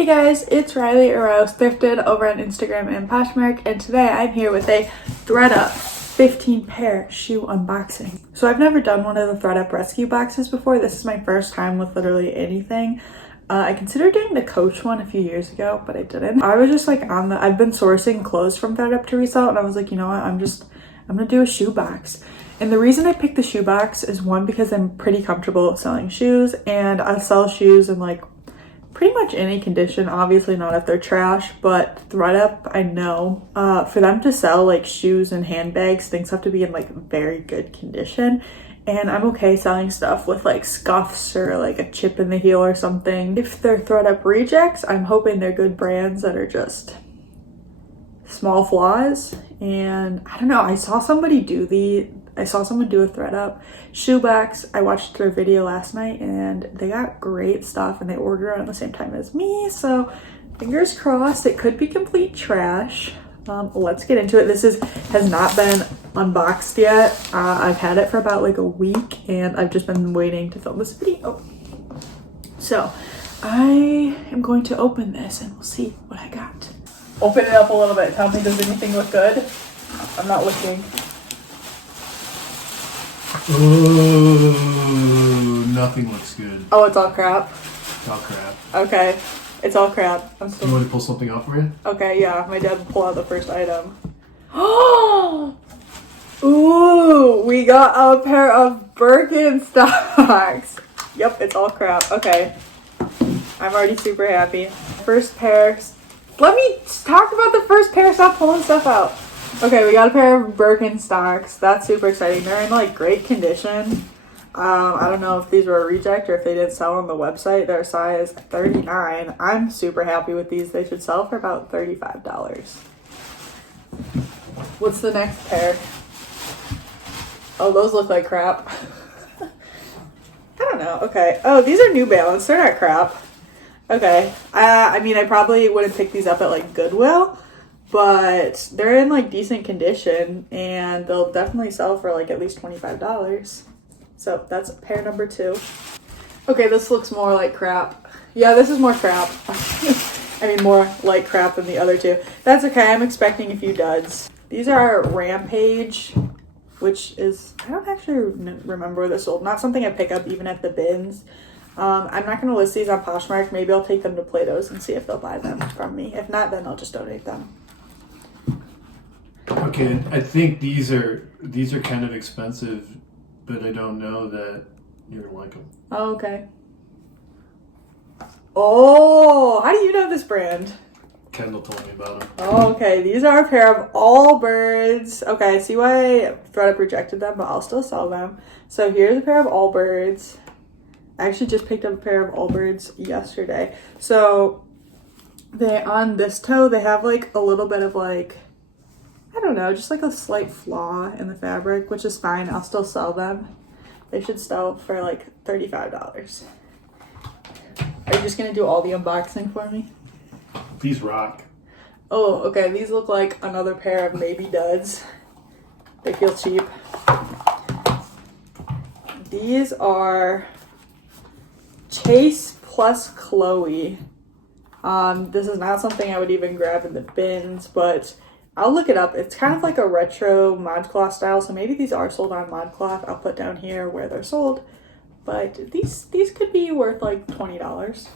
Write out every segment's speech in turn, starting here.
Hey guys, it's Riley or I was thrifted over on Instagram and Poshmark, and today I'm here with a ThredUP 15 pair shoe unboxing. So I've never done one of the ThredUP rescue boxes before. This is my first time with literally anything. I considered doing the Coach one a few years ago, but I didn't. I was just like I've been sourcing clothes from ThredUP to resell, and I was like, you know what, I'm gonna do a shoe box. And the reason I picked the shoe box is one, because I'm pretty comfortable selling shoes, and I sell shoes in like pretty much any condition. Obviously not if they're trash, but ThredUP, I know for them to sell like shoes and handbags, things have to be in like very good condition, and I'm okay selling stuff with like scuffs or like a chip in the heel or something. If they're ThredUP rejects, I'm hoping they're good brands that are just small flaws. And I don't know, I saw someone do a ThredUP shoe box. I watched their video last night and they got great stuff, and they ordered around the same time as me, so fingers crossed. It could be complete trash. Let's get into it. This has not been unboxed yet. I've had it for about like a week, and I've just been waiting to film this video. So I am going to open this and we'll see what I got. Open it up a little bit. Tell me, does anything look good? I'm not looking. Oh, nothing looks good. Oh, it's all crap? It's all crap. Okay. It's all crap. Do you want to pull something out for you? Okay, yeah. My dad will pull out the first item. Oh! Ooh! We got a pair of Birkenstocks. Yep, it's all crap. Okay. I'm already super happy. First pair. Let me talk about the first pair. Stop pulling stuff out. Okay, we got a pair of Birkenstocks. That's super exciting. They're in like great condition. I don't know if these were a reject or if they didn't sell on the website. They're size 39. I'm super happy with these. They should sell for about $35. What's the next pair? Oh, those look like crap. I don't know. Okay. Oh, these are New Balance. They're not crap. Okay. I mean, I probably wouldn't pick these up at like Goodwill, but they're in like decent condition, and they'll definitely sell for like at least $25. So that's pair number 2. Okay, this looks more like crap. Yeah, this is more crap. I mean, more like crap than the other two. That's okay. I'm expecting a few duds. These are Rampage, which is, I don't actually remember where they're sold. Not something I pick up even at the bins. I'm not going to list these on Poshmark. Maybe I'll take them to Plato's and see if they'll buy them from me. If not, then I'll just donate them. Okay, I think these are kind of expensive, but I don't know that you're gonna like them. Oh, okay. Oh, how do you know this brand? Kendall told me about them. Oh, okay. These are a pair of Allbirds. Okay, I see why ThredUP rejected them, but I'll still sell them. So here's a pair of Allbirds. I actually just picked up a pair of Allbirds yesterday. So they, on this toe, they have like a little bit of like, I don't know, just like a slight flaw in the fabric, which is fine. I'll still sell them. They should sell for like $35. Are you just gonna do all the unboxing for me? These rock. Oh, okay. These look like another pair of maybe duds. They feel cheap. These are Chase plus Chloe. This is not something I would even grab in the bins, but I'll look it up. It's kind of like a retro ModCloth style, so maybe these are sold on ModCloth. I'll put down here where they're sold, but these could be worth like $20.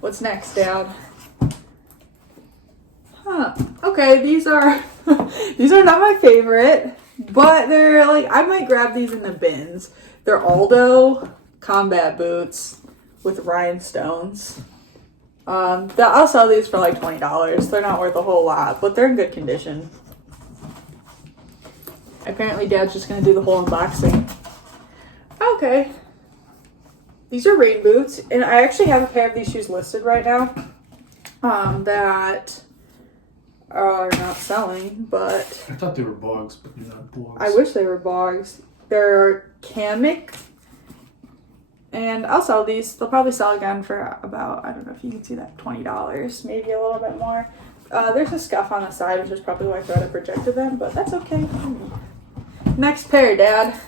What's next, Dad? Huh. Okay, these are these are not my favorite, but they're like, I might grab these in the bins. They're Aldo combat boots with rhinestones. I'll sell these for like $20. They're not worth a whole lot, but they're in good condition. Apparently Dad's just gonna do the whole unboxing. Okay. These are rain boots, and I actually have a pair of these shoes listed right now that are not selling, but I thought they were bogs, but they're not bogs. I wish they were bogs. They're Kamek, and I'll sell these. They'll probably sell again for about, I don't know if you can see that, $20, maybe a little bit more. There's a scuff on the side, which is probably why I ThredUP rejected them, but that's okay. Next pair, Dad.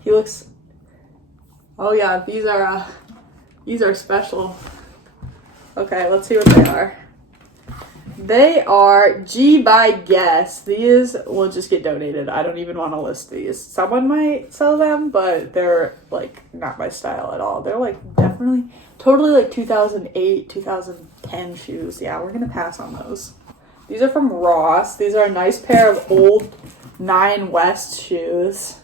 He looks, oh yeah, these are special. Okay, let's see what they are. They are G by Guess. These will just get donated. I don't even want to list these. Someone might sell them, but they're like not my style at all. They're like definitely totally like 2008, 2010 shoes. Yeah, we're gonna pass on those. These are from Ross. These are a nice pair of old 9 West shoes.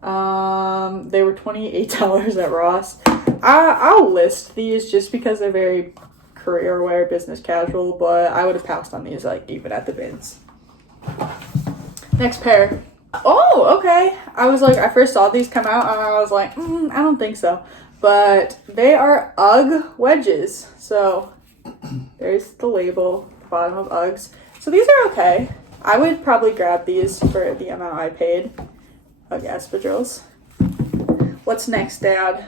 They were $28 at Ross. I'll list these just because they're very career wear, business casual, but I would have passed on these like even at the bins. Next pair. Oh, okay. I first saw these come out and I was like, I don't think so. But they are UGG wedges. So there's the label, the bottom of Uggs. So these are okay. I would probably grab these for the amount I paid. UGG espadrilles. What's next, Dad?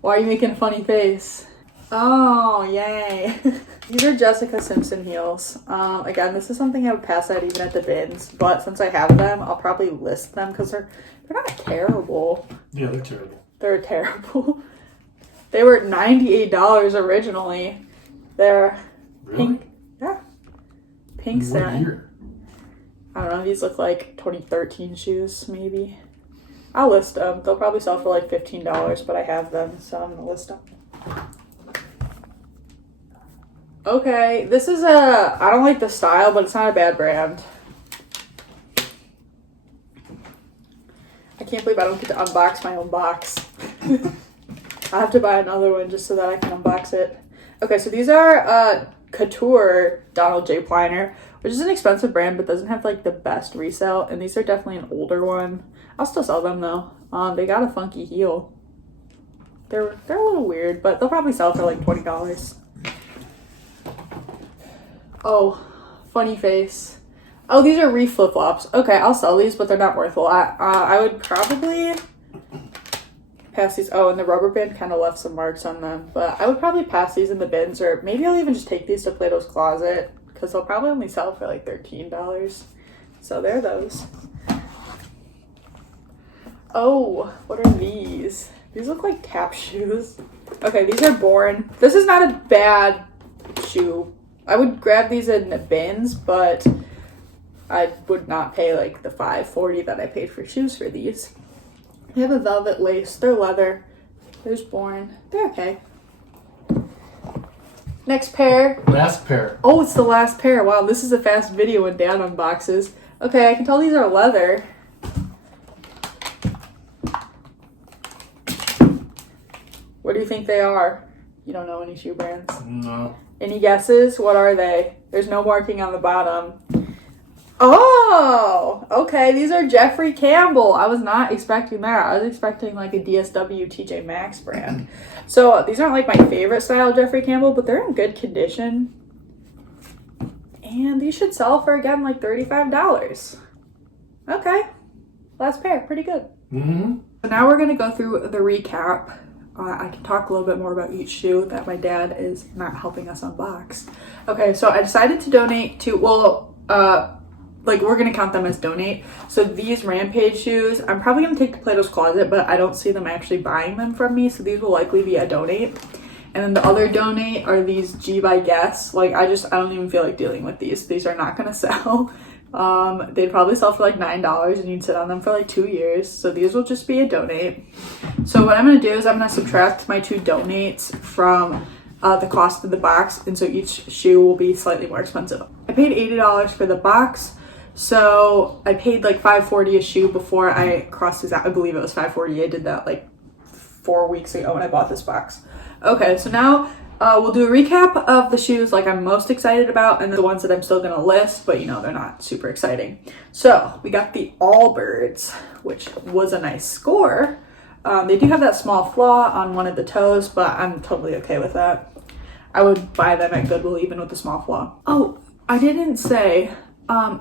Why are you making a funny face? Oh, yay. These are Jessica Simpson heels. Again, this is something I would pass out even at the bins, but since I have them, I'll probably list them because they're not terrible. Yeah, they're terrible. They're terrible. They were $98 originally. They're really? Pink. Yeah. Pink satin. What year? I don't know. These look like 2013 shoes, maybe. I'll list them. They'll probably sell for like $15, but I have them, so I'm going to list them. Okay, this is I don't like the style, but it's not a bad brand. I can't believe I don't get to unbox my own box. I have to buy another one just so that I can unbox it. Okay, so these are Couture Donald J. Pliner, which is an expensive brand, but doesn't have like the best resale. And these are definitely an older one. I'll still sell them though. They got a funky heel. They're a little weird, but they'll probably sell for like $20. Oh, funny face. Oh, these are Reef flip-flops. Okay, I'll sell these, but they're not worth a lot. I would probably pass these. Oh, and the rubber band kind of left some marks on them. But I would probably pass these in the bins, or maybe I'll even just take these to Plato's Closet, because they'll probably only sell for like $13. So there are those. Oh, what are these? These look like tap shoes. Okay, these are Born. This is not a bad shoe. I would grab these in the bins, but I would not pay like the $5.40 that I paid for shoes for these. They have a velvet lace. They're leather. There's Born. They're okay. Next pair. Last pair. Oh, it's the last pair. Wow, this is a fast video when Dan unboxes. Okay, I can tell these are leather. What do you think they are? You don't know any shoe brands? No. Any guesses? What are they? There's no marking on the bottom. Oh, okay. These are Jeffrey Campbell. I was not expecting that. I was expecting like a DSW TJ Maxx brand. So these aren't like my favorite style Jeffrey Campbell, but they're in good condition. And these should sell for, again, like $35. Okay. Last pair. Pretty good. Mm-hmm. So now we're going to go through the recap. I can talk a little bit more about each shoe that my dad is not helping us unbox. Okay, so I decided to donate to, like we're gonna count them as donate. So these Rampage shoes, I'm probably gonna take to Plato's Closet, but I don't see them actually buying them from me, so these will likely be a donate. And then the other donate are these G by Guess. Like I don't even feel like dealing with these. These are not gonna sell. They'd probably sell for like $9 and you'd sit on them for like 2 years. So these will just be a donate. So what I'm going to do is I'm going to subtract my 2 donates from the cost of the box. And so each shoe will be slightly more expensive. I paid $80 for the box. So I paid like $5.40 a shoe before I crossed this out. I believe it was $5.40. I did that like 4 weeks ago when I bought this box. Okay, so now we'll do a recap of the shoes like I'm most excited about and the ones that I'm still going to list, but you know, they're not super exciting. So we got the Allbirds, which was a nice score. They do have that small flaw on one of the toes, but I'm totally okay with that. I would buy them at Goodwill even with the small flaw. Oh, I didn't say,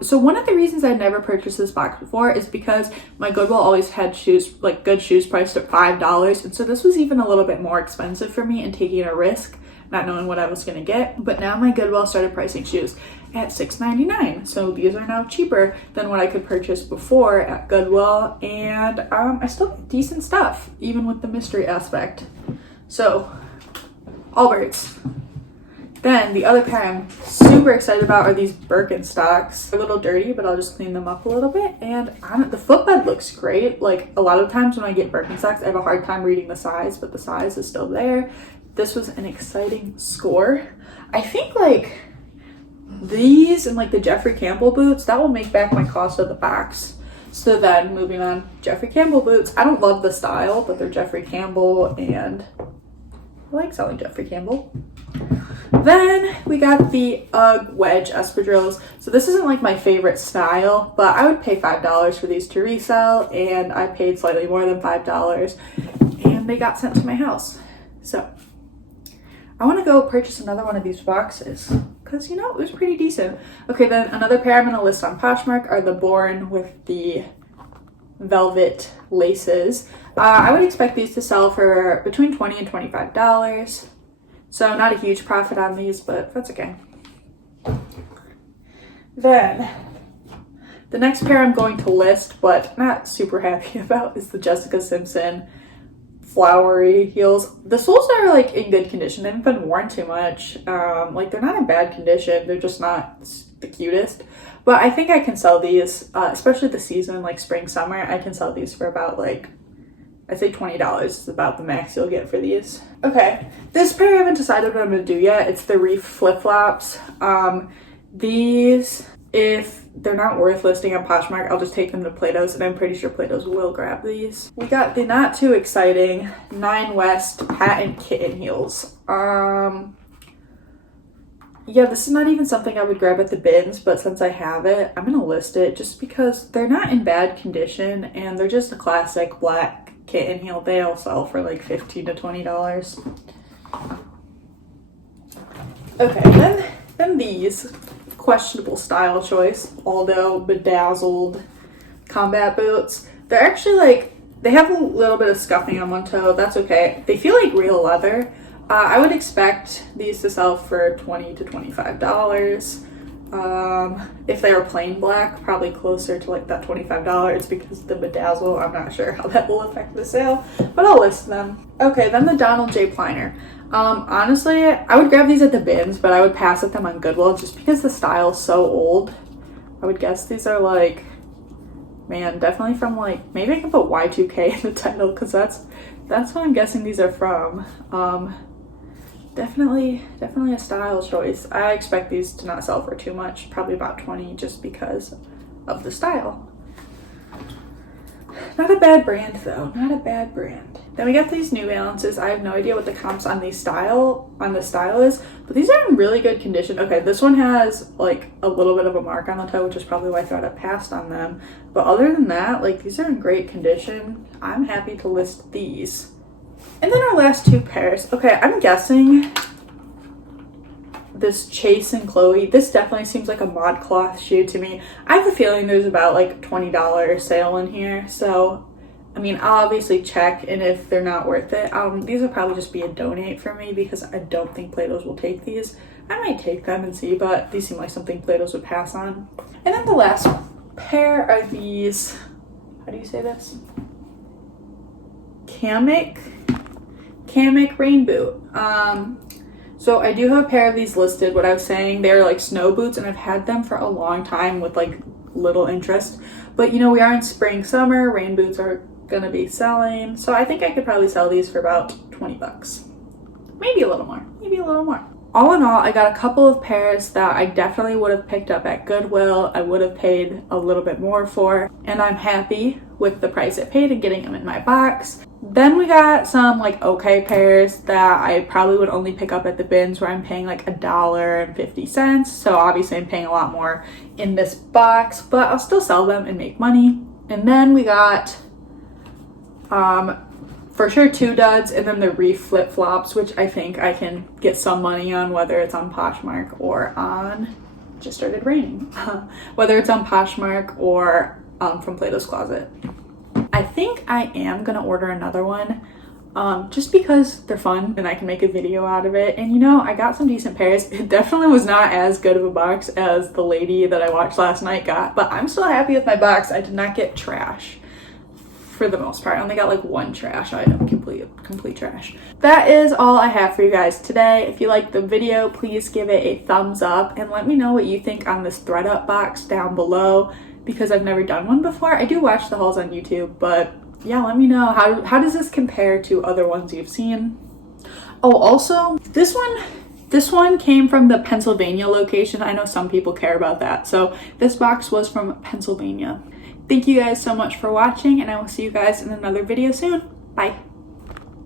so one of the reasons I never purchased this box before is because my Goodwill always had shoes, like good shoes priced at $5. And so this was even a little bit more expensive for me and taking a risk, not knowing what I was going to get. But now my Goodwill started pricing shoes at $6.99. So these are now cheaper than what I could purchase before at Goodwill. And I still get decent stuff, even with the mystery aspect. So Allbirds. Then the other pair I'm super excited about are these Birkenstocks. They're a little dirty, but I'll just clean them up a little bit. And the footbed looks great. Like a lot of times when I get Birkenstocks, I have a hard time reading the size, but the size is still there. This was an exciting score. I think like these and like the Jeffrey Campbell boots, that will make back my cost of the box. So then moving on, Jeffrey Campbell boots. I don't love the style, but they're Jeffrey Campbell and I like selling Jeffrey Campbell. Then we got the UGG wedge espadrilles. So this isn't like my favorite style, but I would pay $5 for these to resell, and I paid slightly more than $5, and they got sent to my house. So I want to go purchase another one of these boxes because, you know, it was pretty decent. Okay, then another pair I'm going to list on Poshmark are the Born with the velvet laces. I would expect these to sell for between $20 and $25. So not a huge profit on these, but that's okay. Then the next pair I'm going to list, but not super happy about, is the Jessica Simpson flowery heels. The soles are like in good condition. They haven't been worn too much. Like they're not in bad condition. They're just not the cutest. But I think I can sell these, especially the season, like spring, summer. I can sell these for about like, I'd say $20 is about the max you'll get for these. Okay, this pair I haven't decided what I'm gonna do yet. It's the Reef flip-flops. These, if they're not worth listing on Poshmark, I'll just take them to Plato's, and I'm pretty sure Plato's will grab these. We got the not too exciting 9 West patent kitten heels. Yeah, this is not even something I would grab at the bins, but since I have it, I'm gonna list it just because they're not in bad condition and they're just a classic black kitten heel. They'll sell for like $15 to $20. Okay, then these questionable style choice, Aldo bedazzled combat boots. They're actually like, they have a little bit of scuffing on one toe. That's okay. They feel like real leather. I would expect these to sell for $20 to $25. If they were plain black, probably closer to like that $25 because the bedazzle, I'm not sure how that will affect the sale, but I'll list them. Okay, then the Donald J. Pliner. Honestly, I would grab these at the bins, but I would pass at them on Goodwill just because the style is so old. I would guess these are like, man, definitely from like, maybe I can put Y2K in the title because that's what I'm guessing these are from. Definitely a style choice. I expect these to not sell for too much, probably about $20 just because of the style. Not a bad brand though, not a bad brand. Then we got these New Balances. I have no idea what the comps on the style is, but these are in really good condition. Okay, this one has like a little bit of a mark on the toe, which is probably why ThredUP passed on them. But other than that, like these are in great condition. I'm happy to list these. And then our last 2 pairs. Okay, I'm guessing this Chase and Chloe, this definitely seems like a ModCloth shoe to me. I have a feeling there's about like $20 sale in here. So, I mean, I'll obviously check, and if they're not worth it, these will probably just be a donate for me because I don't think Plato's will take these. I might take them and see, but these seem like something Plato's would pass on. And then the last pair are these, how do you say this? Kamek rain boot. So I do have a pair of these listed. What I was saying, they're like snow boots, and I've had them for a long time with like little interest. But you know, we are in spring, summer, rain boots are gonna be selling. So I think I could probably sell these for about $20. Maybe a little more, All in all, I got a couple of pairs that I definitely would have picked up at Goodwill. I would have paid a little bit more for, and I'm happy with the price I paid and getting them in my box. Then we got some like okay pairs that I probably would only pick up at the bins where I'm paying like $1.50. So obviously I'm paying a lot more in this box, but I'll still sell them and make money. And then we got for sure 2 duds, and then the Reef flip-flops, which I think I can get some money on, whether it's on Poshmark or on, just started raining, whether it's on Poshmark or from Plato's Closet. I think I am gonna order another one just because they're fun and I can make a video out of it. And you know, I got some decent pairs. It definitely was not as good of a box as the lady that I watched last night got, but I'm still happy with my box. I did not get trash. for the most part. I only got like one trash item, complete trash. That is all I have for you guys today. If you liked the video, please give it a thumbs up and let me know what you think on this ThredUP box down below, because I've never done one before. I do watch the hauls on YouTube, but yeah, let me know how does this compare to other ones you've seen. Oh, also, this one came from the Pennsylvania location. I know some people care about that. So this box was from Pennsylvania. Thank you guys so much for watching, and I will see you guys in another video soon. Bye.